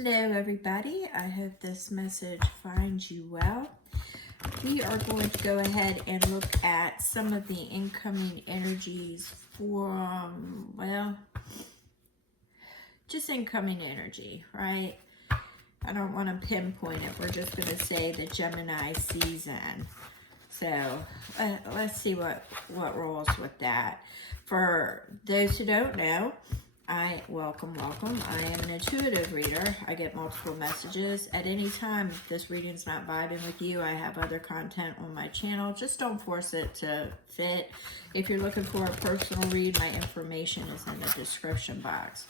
Hello everybody, I hope this message finds you well. We are going to go ahead and look at some of the incoming energies from, well, just incoming energy, right? I don't want to pinpoint it, we're just going to say the Gemini season. So let's see what rolls with that. For those who don't know, welcome. I am an intuitive reader. I get multiple messages at any time. If this reading's not vibing with you, I have other content on my channel. Just don't force it to fit. If you're looking for a personal read, my information is in the description box.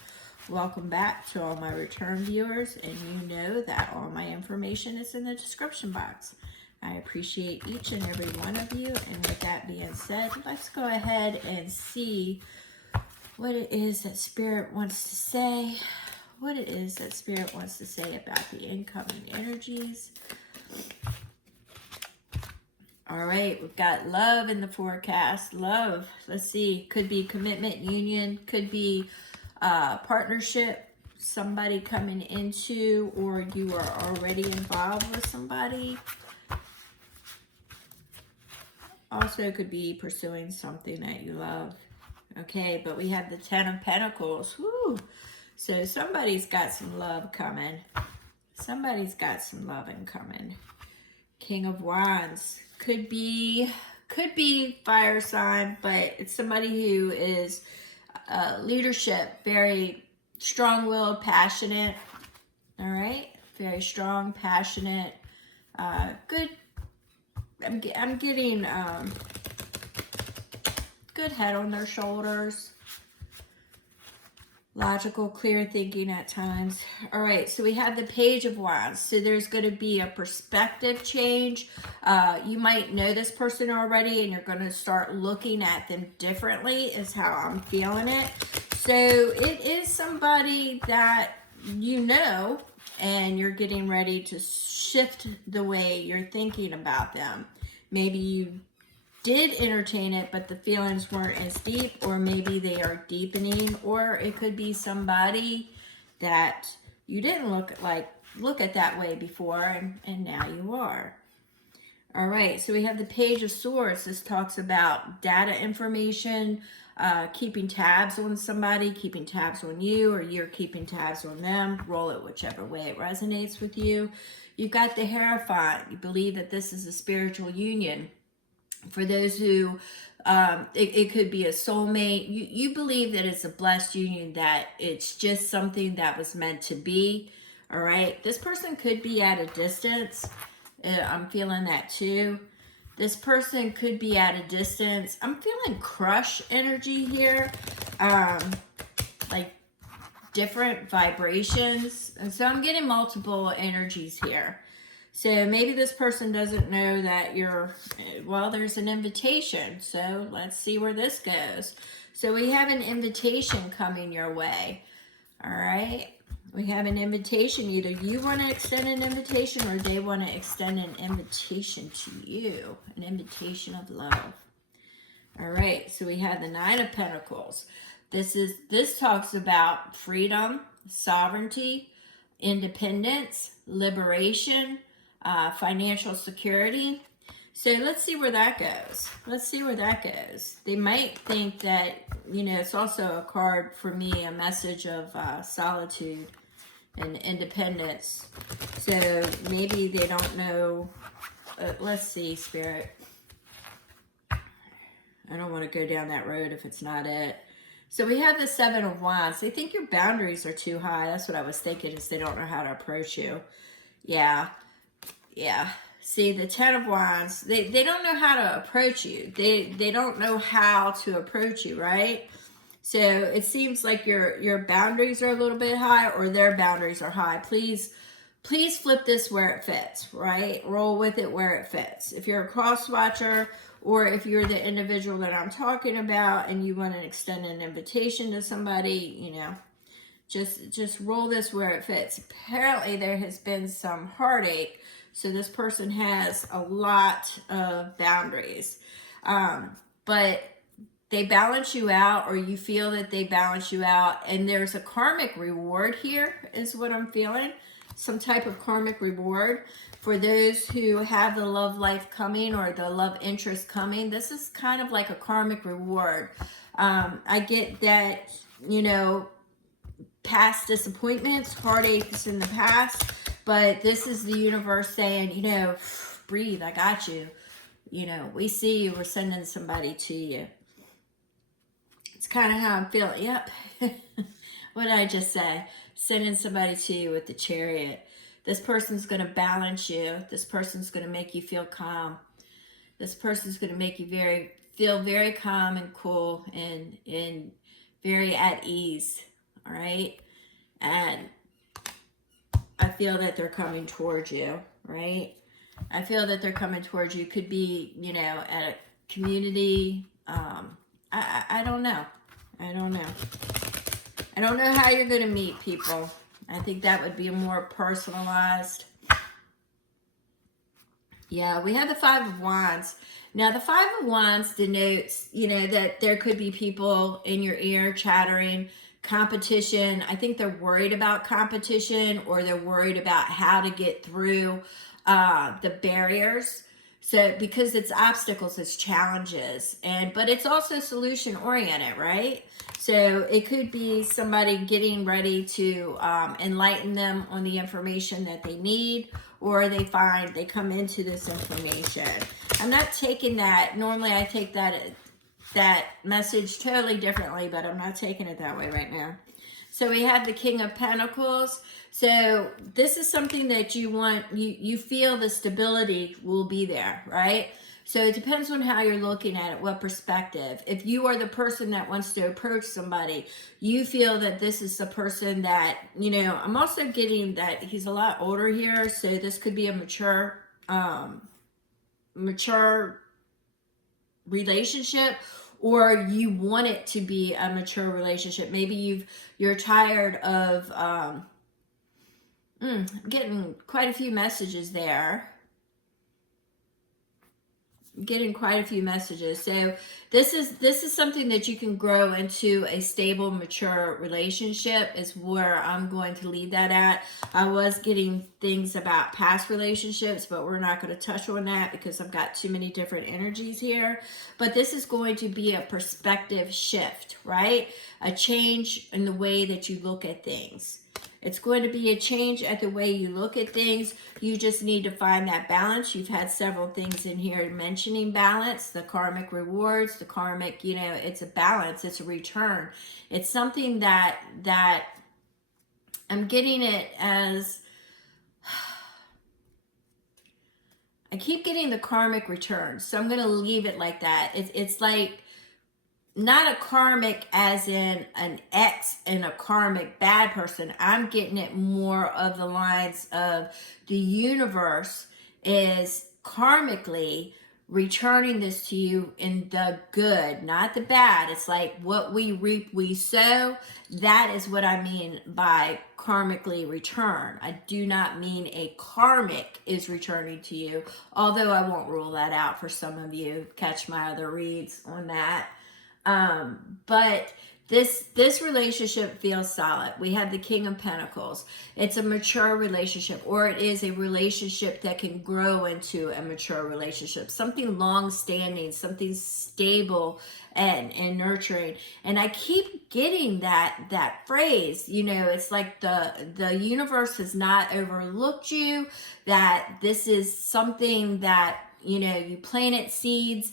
Welcome back to all my return viewers, and you know that all my information is in the description box. I appreciate each and every one of you, and with that being said, let's go ahead and see what it is that Spirit wants to say, about the incoming energies. All right, we've got love in the forecast. Love, let's see, could be commitment, union, could be partnership, somebody coming into, or you are already involved with somebody. Also could be pursuing something that you love. Okay, but we have the Ten of Pentacles. Woo! So somebody's got some love coming. King of Wands. Could be fire sign, but it's somebody who is leadership, very strong-willed, passionate. All right, very strong, passionate, good. I'm getting good head on their shoulders. Logical, clear thinking at times. All right, so we have the Page of Wands. So there's going to be a perspective change. You might know this person already, and you're going to start looking at them differently is how I'm feeling it. So it is somebody that you know, and you're getting ready to shift the way you're thinking about them. Maybe you did entertain it, but the feelings weren't as deep, or maybe they are deepening, or it could be somebody that you didn't look at that way before, and now you are. All right, so we have the Page of Swords. This talks about data information, keeping tabs on somebody, keeping tabs on you, or you're keeping tabs on them. Roll it whichever way it resonates with you. You've got the Hierophant. You believe that this is a spiritual union. For those who, it could be a soulmate. You believe that it's a blessed union, that it's just something that was meant to be. All right. This person could be at a distance. I'm feeling that too. This person could be at a distance. I'm feeling crush energy here. Like different vibrations. And so I'm getting multiple energies here. So maybe this person doesn't know that you're, well, there's an invitation. So let's see where this goes. So we have an invitation coming your way. All right. We have an invitation. Either you want to extend an invitation, or they want to extend an invitation to you. An invitation of love. All right. So we have the Nine of Pentacles. This talks about freedom, sovereignty, independence, liberation, financial security. So let's see where that goes. They might think that, it's also a card for me, a message of solitude and independence. So maybe they don't know. Let's see, Spirit. I don't want to go down that road if it's not it. So we have the Seven of Wands. They think your boundaries are too high. That's what I was thinking, is they don't know how to approach you. Yeah. See, the Ten of Wands, they don't know how to approach you. They don't know how to approach you, right? So it seems like your boundaries are a little bit high, or their boundaries are high. Please flip this where it fits, right? Roll with it where it fits. If you're a cross watcher, or if you're the individual that I'm talking about and you want to extend an invitation to somebody, just roll this where it fits. Apparently there has been some heartache, so this person has a lot of boundaries. But they balance you out, or you feel that they balance you out, and there's a karmic reward here is what I'm feeling. Some type of karmic reward for those who have the love life coming or the love interest coming. This is kind of like a karmic reward. I get that, you know, past disappointments, heartaches in the past, but this is the universe saying, you know, breathe, I got you. You know, we see you, we're sending somebody to you. It's kind of how I'm feeling. Yep. What did I just say? Sending somebody to you with the Chariot. This person's going to balance you. This person's going to make you feel calm. This person's going to make you feel very calm and cool and very at ease. All right. And I feel that they're coming towards you, right? I feel that they're coming towards you. Could be, you know, at a community. I don't know. I don't know. I don't know how you're going to meet people. I think that would be more personalized. Yeah, we have the Five of Wands. Now, the Five of Wands denotes, you know, that there could be people in your ear chattering, competition. I think they're worried about competition, or they're worried about how to get through the barriers. So, because it's obstacles, it's challenges, but it's also solution oriented, right? So it could be somebody getting ready to enlighten them on the information that they need, or they come into this information. I'm not taking that. Normally I take that message totally differently, but I'm not taking it that way right now. So we have the King of Pentacles. So this is something that you want, you feel the stability will be there, right? So it depends on how you're looking at it, what perspective. If you are the person that wants to approach somebody, you feel that this is the person that, you know, I'm also getting that he's a lot older here. So this could be a mature relationship, or you want it to be a mature relationship. Maybe you're tired of getting quite a few messages there. Getting quite a few messages. So this is something that you can grow into a stable, mature relationship is where I'm going to leave that at. I was getting things about past relationships, but we're not going to touch on that because I've got too many different energies here. But this is going to be a perspective shift, right? A change in the way that you look at things. It's going to be a change at the way you look at things. You just need to find that balance. You've had several things in here mentioning balance, the karmic rewards, the karmic, you know, it's a balance, it's a return. It's something that I'm getting it as, I keep getting the karmic return. So I'm going to leave it like that. It's like, not a karmic as in an ex and a karmic bad person. I'm getting it more of the lines of the universe is karmically returning this to you in the good, not the bad. It's like what we reap, we sow. That is what I mean by karmically return. I do not mean a karmic is returning to you, although I won't rule that out for some of you. Catch my other reads on that. But this relationship feels solid. We have the King of Pentacles. It's a mature relationship, or it is a relationship that can grow into a mature relationship, something long-standing, something stable and nurturing. And I keep getting that phrase, you know, it's like the universe has not overlooked you, that this is something that, you know, you planted seeds,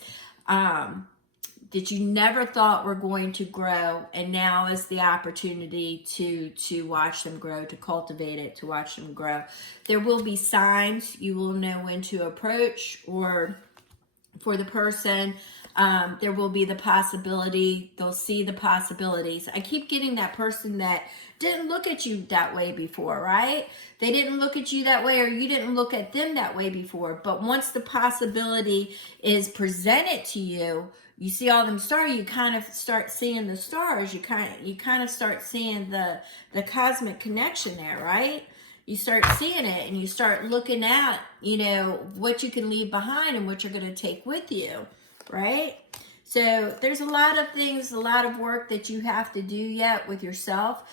that you never thought were going to grow, and now is the opportunity to watch them grow, to cultivate it, to watch them grow. There will be signs. You will know when to approach, or for the person, there will be the possibility. They'll see the possibilities. I keep getting that person that didn't look at you that way before, right? They didn't look at you that way, or you didn't look at them that way before. But once the possibility is presented to you, you see all them stars, you kind of start seeing the stars. You kind of start seeing the cosmic connection there, right? You start seeing it, and you start looking at, you know, what you can leave behind and what you're going to take with you, right? So there's a lot of things, a lot of work that you have to do yet with yourself.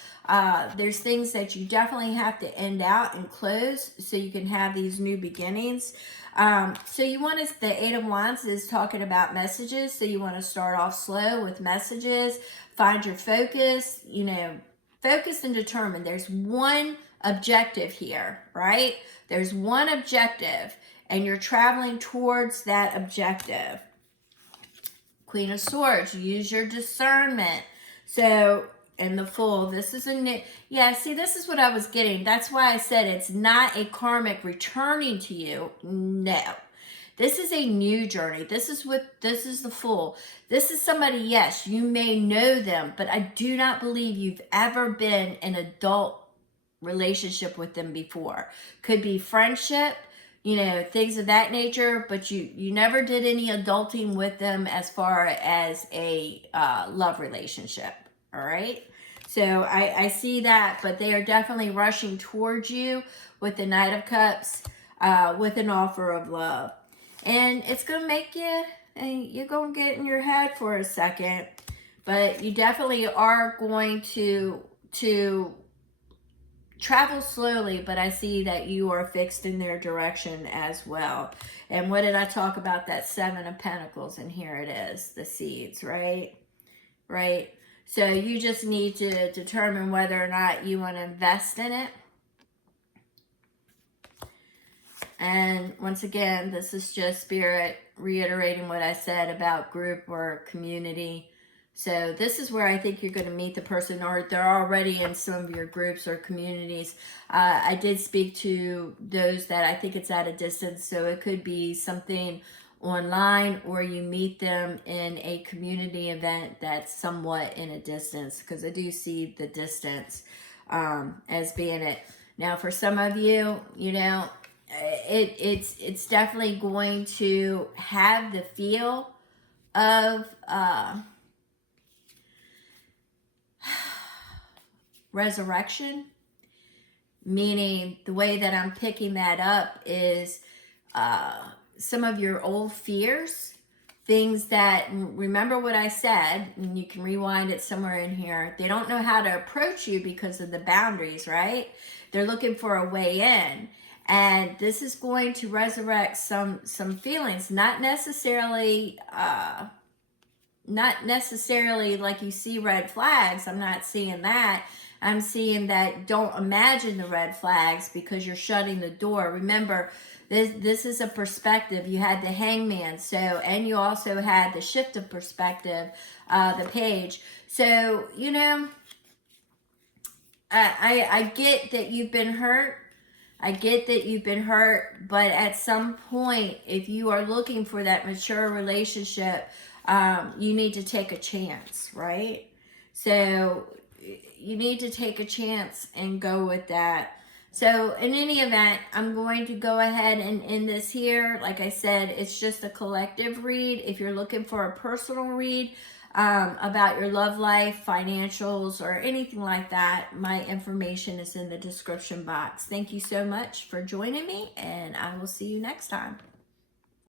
There's things that you definitely have to end out and close so you can have these new beginnings. So you want to, the Eight of Wands is talking about messages. So you want to start off slow with messages, find your focus, you know, focused and determined. There's one objective here, right? There's one objective and you're traveling towards that objective. Queen of Swords, use your discernment. So, and the Fool, this is a new, yeah, see, this is what I was getting. That's why I said it's not a karmic returning to you. No. This is a new journey. This is the Fool. This is somebody, yes, you may know them, but I do not believe you've ever been in an adult relationship with them before. Could be friendship, you know, things of that nature, but you never did any adulting with them as far as a love relationship. All right. So I see that, but they are definitely rushing towards you with the Knight of Cups, with an offer of love. And it's going to make you, and you're going to get in your head for a second, but you definitely are going to travel slowly, but I see that you are fixed in their direction as well. And what did I talk about? That Seven of Pentacles, and here it is, the seeds, right? Right? So you just need to determine whether or not you want to invest in it. And once again, this is just Spirit reiterating what I said about group or community. So this is where I think you're going to meet the person, or they're already in some of your groups or communities. I did speak to those that I think it's at a distance, so it could be something online, or you meet them in a community event that's somewhat in a distance, because I do see the distance as being it. Now, for some of you, you know, it's definitely going to have the feel of resurrection, meaning the way that I'm picking that up is some of your old fears, things that, remember what I said, and you can rewind it somewhere in here. They don't know how to approach you because of the boundaries, right? They're looking for a way in. And this is going to resurrect some feelings, not necessarily like you see red flags. I'm not seeing that. I'm seeing that don't imagine the red flags because you're shutting the door. Remember, this is a perspective. You had the Hangman, so, and you also had the shift of perspective, the Page. So, you know, I get that you've been hurt. I get that you've been hurt, but at some point, if you are looking for that mature relationship, you need to take a chance, right? So you need to take a chance and go with that. So in any event, I'm going to go ahead and end this here. Like I said, it's just a collective read. If you're looking for a personal read about your love life, financials, or anything like that, my information is in the description box. Thank you so much for joining me, and I will see you next time.